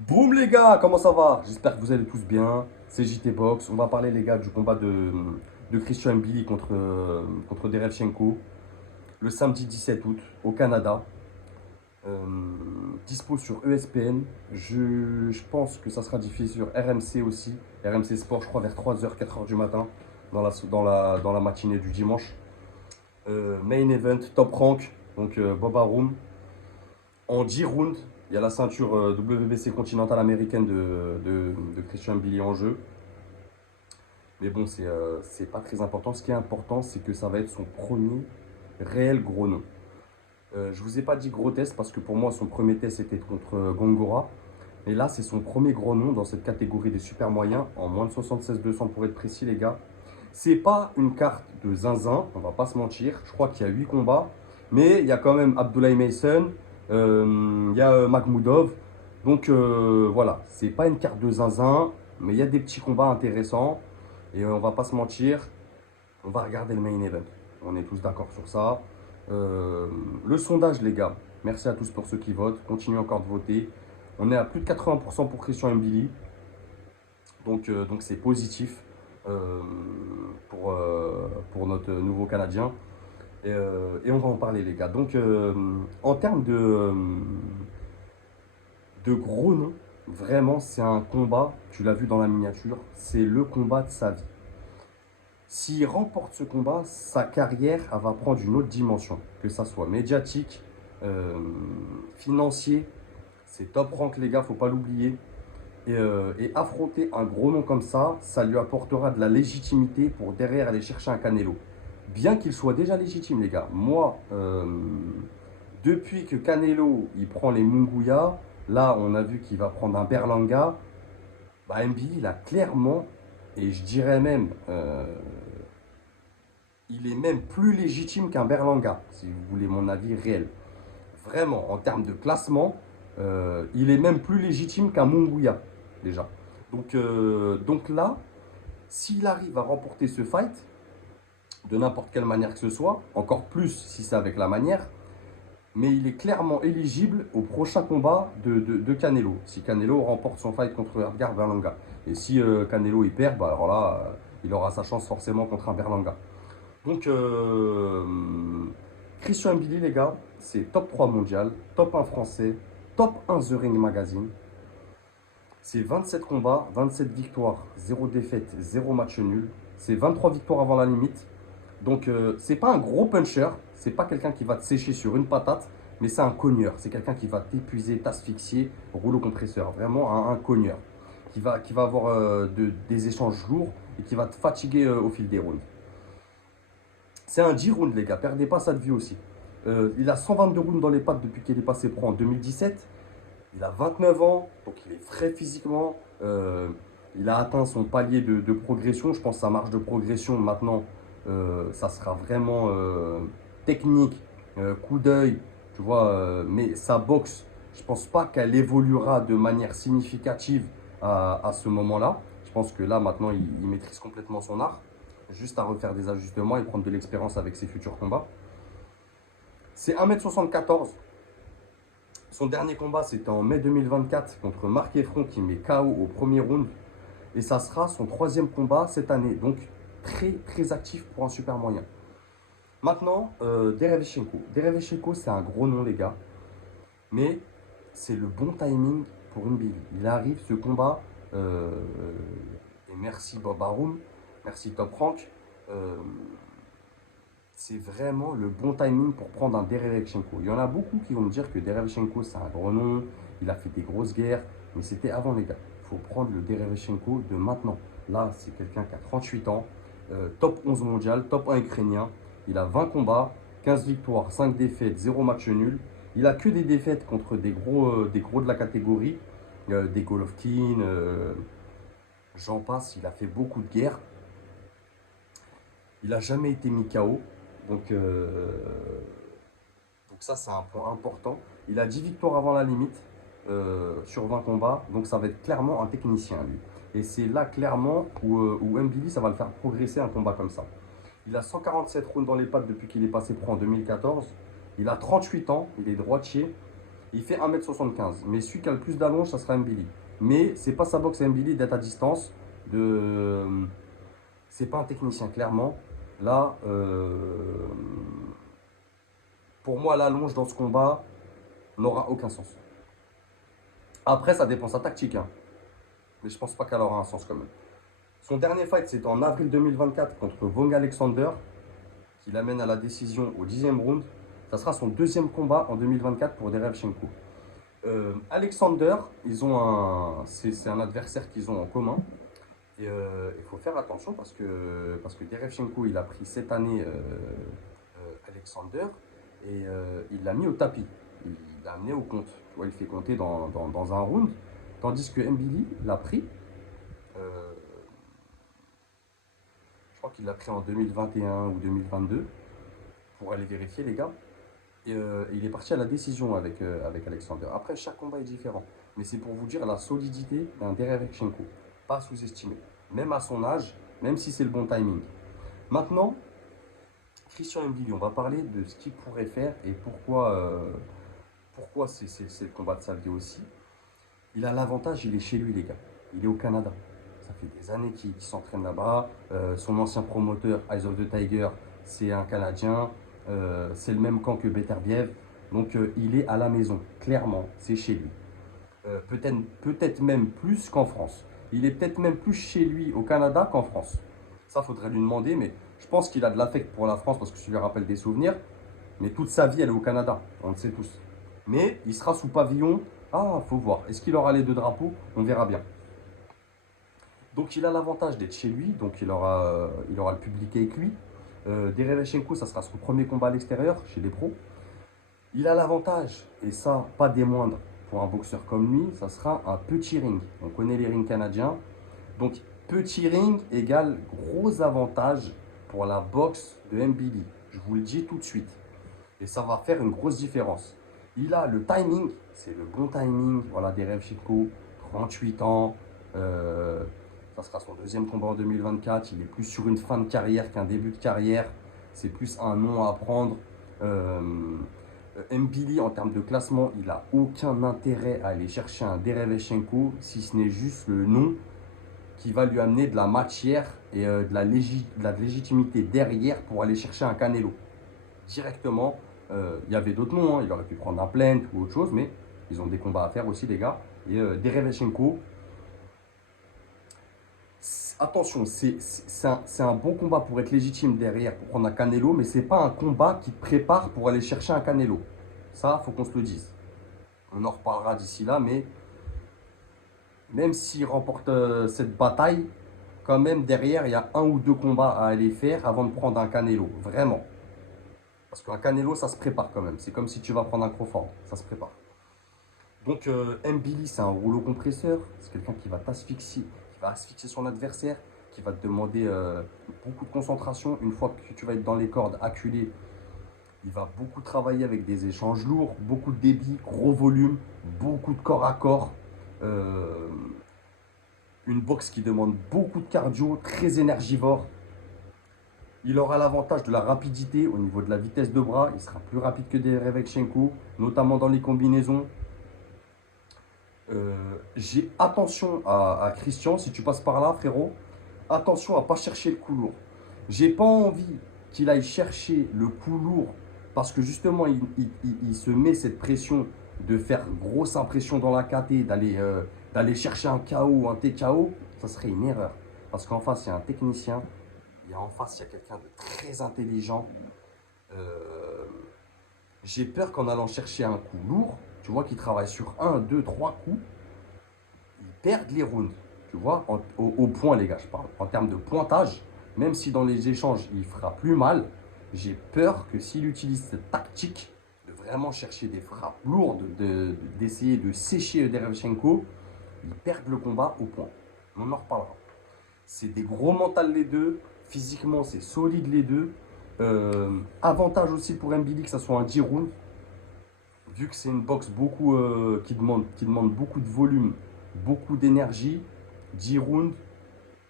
Boum les gars, comment ça va? J'espère que vous allez tous bien. C'est JT Box. On va parler les gars du combat de Christian Billy contre Derevchenko le samedi 17 août au Canada. Euh, Dispo sur ESPN. Je pense que ça sera diffusé sur RMC aussi. RMC Sport, je crois vers 3h, 4h du matin dans la matinée du dimanche. Main event, top rank. Donc Bob Arum. En 10 rounds, il y a la ceinture WBC continentale américaine de Christian Billy en jeu. Mais bon, c'est pas très important. Ce qui est important, c'est que ça va être son premier réel gros nom. Je vous ai pas dit gros test parce que pour moi, son premier test était contre Gongora. Mais là, c'est son premier gros nom dans cette catégorie des super moyens, en moins de 76-200 pour être précis, les gars. C'est pas une carte de zinzin, on va pas se mentir. Je crois qu'il y a 8 combats. Mais il y a quand même Abdoulaye Mason, il y a Makhmoudov. Donc voilà, c'est pas une carte de zinzin, mais il y a des petits combats intéressants. Et on va pas se mentir, on va regarder le main event. On est tous d'accord sur ça. Le sondage, les gars. Merci à tous pour ceux qui votent. Continuez encore de voter. On est à plus de 80% pour Christian Mbili. Donc c'est positif euh, pour notre nouveau Canadien. Et on va en parler, les gars. Donc, en termes de gros noms, vraiment, c'est un combat. Tu l'as vu dans la miniature. C'est le combat de sa vie. S'il remporte ce combat, sa carrière elle va prendre une autre dimension, que ça soit médiatique, euh, financier. C'est top rank, les gars, faut pas l'oublier. Et affronter un gros nom comme ça lui apportera de la légitimité pour derrière aller chercher un Canelo. Bien qu'il soit déjà légitime, les gars. Moi, depuis que Canelo il prend les Munguia, là on a vu qu'il va prendre un Berlanga. Bah, MBI, il a clairement, et je dirais même, il est même plus légitime qu'un Berlanga, si vous voulez mon avis réel. Vraiment, en termes de classement, il est même plus légitime qu'un Munguia, déjà. Donc là, s'il arrive à remporter ce fight, de n'importe quelle manière que ce soit, encore plus si c'est avec la manière, mais il est clairement éligible au prochain combat de Canelo, si Canelo remporte son fight contre Edgar Berlanga. Et si Canelo il perd, bah alors là, il aura sa chance forcément contre un Berlanga. Donc, Christian Billy, les gars, c'est top 3 mondial, top 1 français, top 1 The Ring Magazine. C'est 27 combats, 27 victoires, 0 défaite, 0 match nul. C'est 23 victoires avant la limite. Donc, c'est pas un gros puncher, c'est pas quelqu'un qui va te sécher sur une patate, mais c'est un cogneur. C'est quelqu'un qui va t'épuiser, t'asphyxier, rouleau compresseur. Vraiment un cogneur. Qui va avoir des échanges lourds et qui va te fatiguer au fil des rounds. C'est un 10 rounds, les gars. Perdez pas ça de vue aussi. Il a 122 rounds dans les pattes depuis qu'il est passé pro en 2017. Il a 29 ans, donc il est frais physiquement. Il a atteint son palier de progression. Je pense que sa marge de progression maintenant, ça sera vraiment technique, coup d'œil, tu vois. Mais sa boxe, je pense pas qu'elle évoluera de manière significative à ce moment-là. Je pense que là, maintenant, il maîtrise complètement son art. Juste à refaire des ajustements et prendre de l'expérience avec ses futurs combats. C'est 1m74. Son dernier combat, c'était en mai 2024 contre Marc Effron qui met KO au premier round. Et ça sera son troisième combat cette année. Donc très très actif pour un super moyen. Maintenant, Derevchenko. Derevchenko, c'est un gros nom, les gars. Mais c'est le bon timing pour une Billy. Il arrive, ce combat. Et merci Bob Arum. Merci Top Rank. Euh, c'est vraiment le bon timing pour prendre un Derevchenko. Il y en a beaucoup qui vont me dire que Derevchenko, c'est un gros nom, il a fait des grosses guerres, mais c'était avant, les gars. Il faut prendre le Derevchenko de maintenant. Là, c'est quelqu'un qui a 38 ans, top 11 mondial, top 1 ukrainien. Il a 20 combats, 15 victoires, 5 défaites, 0 match nul. Il a que des défaites contre des gros de la catégorie, des Golovkin, j'en passe. Il a fait beaucoup de guerres. Il n'a jamais été mis KO. Donc, donc ça, c'est un point important. Il a 10 victoires avant la limite sur 20 combats. Donc ça va être clairement un technicien, lui. Et c'est là, clairement, où Mbili, ça va le faire progresser un combat comme ça. Il a 147 rounds dans les pattes depuis qu'il est passé pro en 2014. Il a 38 ans, il est droitier. Il fait 1m75. Mais celui qui a le plus d'allonge, ça sera Mbili. Mais c'est pas sa boxe à Mbili d'être à distance. C'est pas un technicien, clairement. Là, pour moi, l'allonge dans ce combat n'aura aucun sens. Après, ça dépend de sa tactique, hein. Mais je pense pas qu'elle aura un sens quand même. Son dernier fight, c'est en avril 2024 contre Vong Alexander, qui l'amène à la décision au 10e round. Ça sera son deuxième combat en 2024 pour Derevchenko. Alexander, c'est un adversaire qu'ils ont en commun. Et il faut faire attention parce que Derevchenko, il a pris cette année Alexander et il l'a mis au tapis. Il l'a amené au compte. Tu vois, il fait compter dans un round. Tandis que Mbili l'a pris. Je crois qu'il l'a pris en 2021 ou 2022. Pour aller vérifier, les gars. Et il est parti à la décision avec Alexander. Après, chaque combat est différent. Mais c'est pour vous dire la solidité d'un Derevchenko. Pas sous-estimé. Même à son âge, même si c'est le bon timing. Maintenant, Christian Mbili, on va parler de ce qu'il pourrait faire et pourquoi c'est le combat de sa vie aussi. Il a l'avantage, il est chez lui, les gars. Il est au Canada. Ça fait des années qu'il s'entraîne là-bas. Son ancien promoteur, Eyes of the Tiger, c'est un Canadien. C'est le même camp que Beterbiev. Donc, il est à la maison. Clairement, c'est chez lui. Peut-être même plus qu'en France. Il est peut-être même plus chez lui au Canada qu'en France. Ça, faudrait lui demander. Mais je pense qu'il a de l'affect pour la France parce que ça lui rappelle des souvenirs. Mais toute sa vie, elle est au Canada. On le sait tous. Mais il sera sous pavillon. Ah, faut voir. Est-ce qu'il aura les deux drapeaux? On verra bien. Donc il a l'avantage d'être chez lui. Donc il aura le public avec lui. Derevchenko, ça sera son premier combat à l'extérieur, chez les pros. Il a l'avantage, et ça, pas des moindres, pour un boxeur comme lui, ça sera un petit ring. On connaît les rings canadiens. Donc petit ring égale gros avantage pour la boxe de Mbili. Je vous le dis tout de suite. Et ça va faire une grosse différence. Il a le timing, c'est le bon timing. Voilà, Derevchenko, 38 ans. Ça sera son deuxième combat en 2024. Il est plus sur une fin de carrière qu'un début de carrière. C'est plus un nom à prendre. Mbili, en termes de classement, il n'a aucun intérêt à aller chercher un Derevchenko, si ce n'est juste le nom qui va lui amener de la matière et de la légitimité derrière pour aller chercher un Canelo. Directement. Il y avait d'autres noms, hein. Il aurait pu prendre un Plant ou autre chose, mais ils ont des combats à faire aussi, les gars. Et Derevchenko, attention, c'est un bon combat pour être légitime derrière, pour prendre un Canelo, mais c'est pas un combat qui te prépare pour aller chercher un Canelo. Ça, faut qu'on se le dise. On en reparlera d'ici là, mais même s'il remporte cette bataille, quand même derrière, il y a un ou deux combats à aller faire avant de prendre un Canelo. Vraiment. Parce qu'un Canelo, ça se prépare quand même. C'est comme si tu vas prendre un Crawford. Ça se prépare. Donc, Mbili, c'est un rouleau compresseur. C'est quelqu'un qui va t'asphyxier, qui va asphyxier son adversaire, qui va te demander beaucoup de concentration. Une fois que tu vas être dans les cordes, acculé, il va beaucoup travailler avec des échanges lourds, beaucoup de débit, gros volume, beaucoup de corps à corps. Une boxe qui demande beaucoup de cardio, très énergivore. Il aura l'avantage de la rapidité au niveau de la vitesse de bras. Il sera plus rapide que Derevchenko, notamment dans les combinaisons. J'ai attention à Christian, si tu passes par là, frérot. Attention à ne pas chercher le coup lourd. J'ai pas envie qu'il aille chercher le coup lourd parce que justement, il se met cette pression de faire grosse impression dans la KT, d'aller chercher un KO ou un TKO. Ça serait une erreur. Parce qu'en face, il y a un technicien. En face, il y a quelqu'un de très intelligent. J'ai peur qu'en allant chercher un coup lourd, tu vois, qu'il travaille sur 1, 2, 3 coups, il perd les rounds. Tu vois, au point, les gars, je parle. En termes de pointage, même si dans les échanges, il fera plus mal, j'ai peur que s'il utilise cette tactique de vraiment chercher des frappes lourdes, d'essayer de sécher Derevchenko, il perd le combat au point. On en reparlera. C'est des gros mentales les deux. Physiquement, c'est solide les deux. Avantage aussi pour Mbili que ça soit un 10 rounds. Vu que c'est une boxe qui demande beaucoup de volume, beaucoup d'énergie, 10 rounds,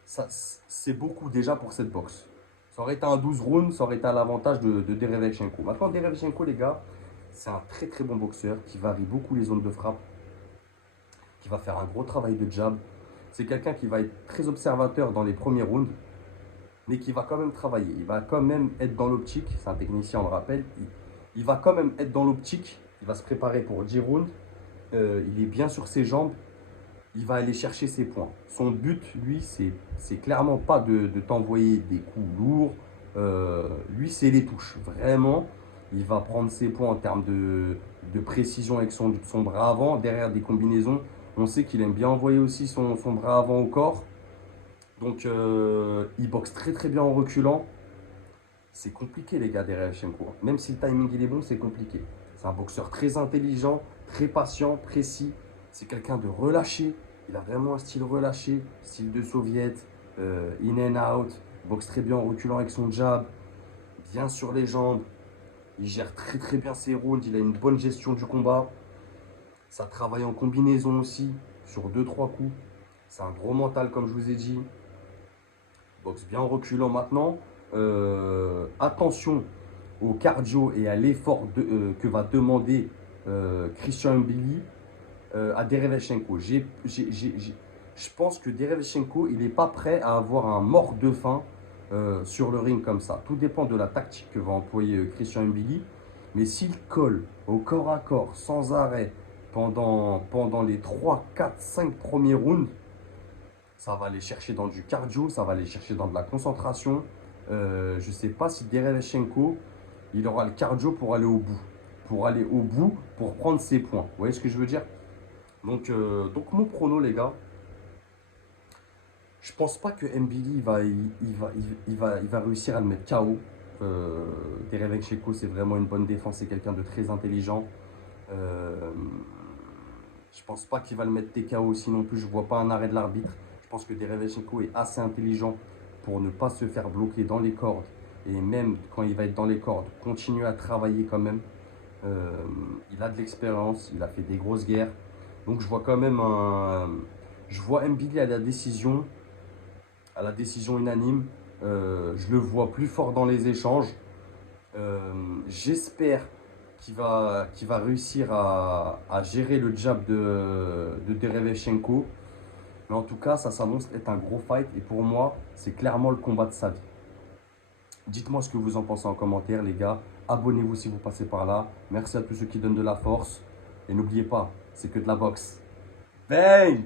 c'est beaucoup déjà pour cette boxe. Ça aurait été un 12 rounds, ça aurait été à l'avantage de Derevchenko. Maintenant, Derevchenko, les gars, C'est un très très bon boxeur qui varie beaucoup les zones de frappe, qui va faire un gros travail de jab. C'est quelqu'un qui va être très observateur dans les premiers rounds, mais qui va quand même travailler. Il va quand même être dans l'optique, c'est un technicien, on le rappelle, il va quand même être dans l'optique, il va se préparer pour 10 rounds, il est bien sur ses jambes, il va aller chercher ses points. Son but, lui, c'est clairement pas de t'envoyer des coups lourds, lui, c'est les touches. Vraiment, il va prendre ses points en termes de précision avec son bras avant, derrière des combinaisons. On sait qu'il aime bien envoyer aussi son bras avant au corps. Donc, il boxe très très bien en reculant. C'est compliqué, les gars, derrière Shevchenko. Même si le timing il est bon, c'est compliqué. C'est un boxeur très intelligent, très patient, précis. C'est quelqu'un de relâché. Il a vraiment un style relâché, style de soviète, in and out. Il boxe très bien en reculant avec son jab, bien sur les jambes. Il gère très très bien ses rounds. Il a une bonne gestion du combat. Ça travaille en combinaison aussi, sur deux trois coups. C'est un gros mental, comme je vous ai dit. Boxe bien en reculant maintenant. Attention au cardio et à l'effort que va demander Christian Mbili à Derevyanchenko. Je pense que Derevyanchenko, il n'est pas prêt à avoir un mort de faim sur le ring comme ça. Tout dépend de la tactique que va employer Christian Mbili. Mais s'il colle au corps à corps, sans arrêt, pendant les 3, 4, 5 premiers rounds, ça va aller chercher dans du cardio, ça va aller chercher dans de la concentration. Je ne sais pas si Derevyanchenko, il aura le cardio pour aller au bout. Pour prendre ses points. Vous voyez ce que je veux dire? Donc mon prono, les gars, je pense pas que Mbili il va réussir à le mettre KO. Derevyanchenko, c'est vraiment une bonne défense, c'est quelqu'un de très intelligent. Je pense pas qu'il va le mettre TKO aussi non plus. Je vois pas un arrêt de l'arbitre. Je pense que Derevyanchenko est assez intelligent pour ne pas se faire bloquer dans les cordes. Et même quand il va être dans les cordes, continuer à travailler quand même. Il a de l'expérience, il a fait des grosses guerres. Donc je vois quand même Je vois Mbili à la décision unanime. Je le vois plus fort dans les échanges. J'espère qu'il va réussir à gérer le jab de Derevyanchenko. Mais en tout cas, ça s'annonce être un gros fight. Et pour moi, c'est clairement le combat de sa vie. Dites-moi ce que vous en pensez en commentaire, les gars. Abonnez-vous si vous passez par là. Merci à tous ceux qui donnent de la force. Et n'oubliez pas, c'est que de la boxe. Bang!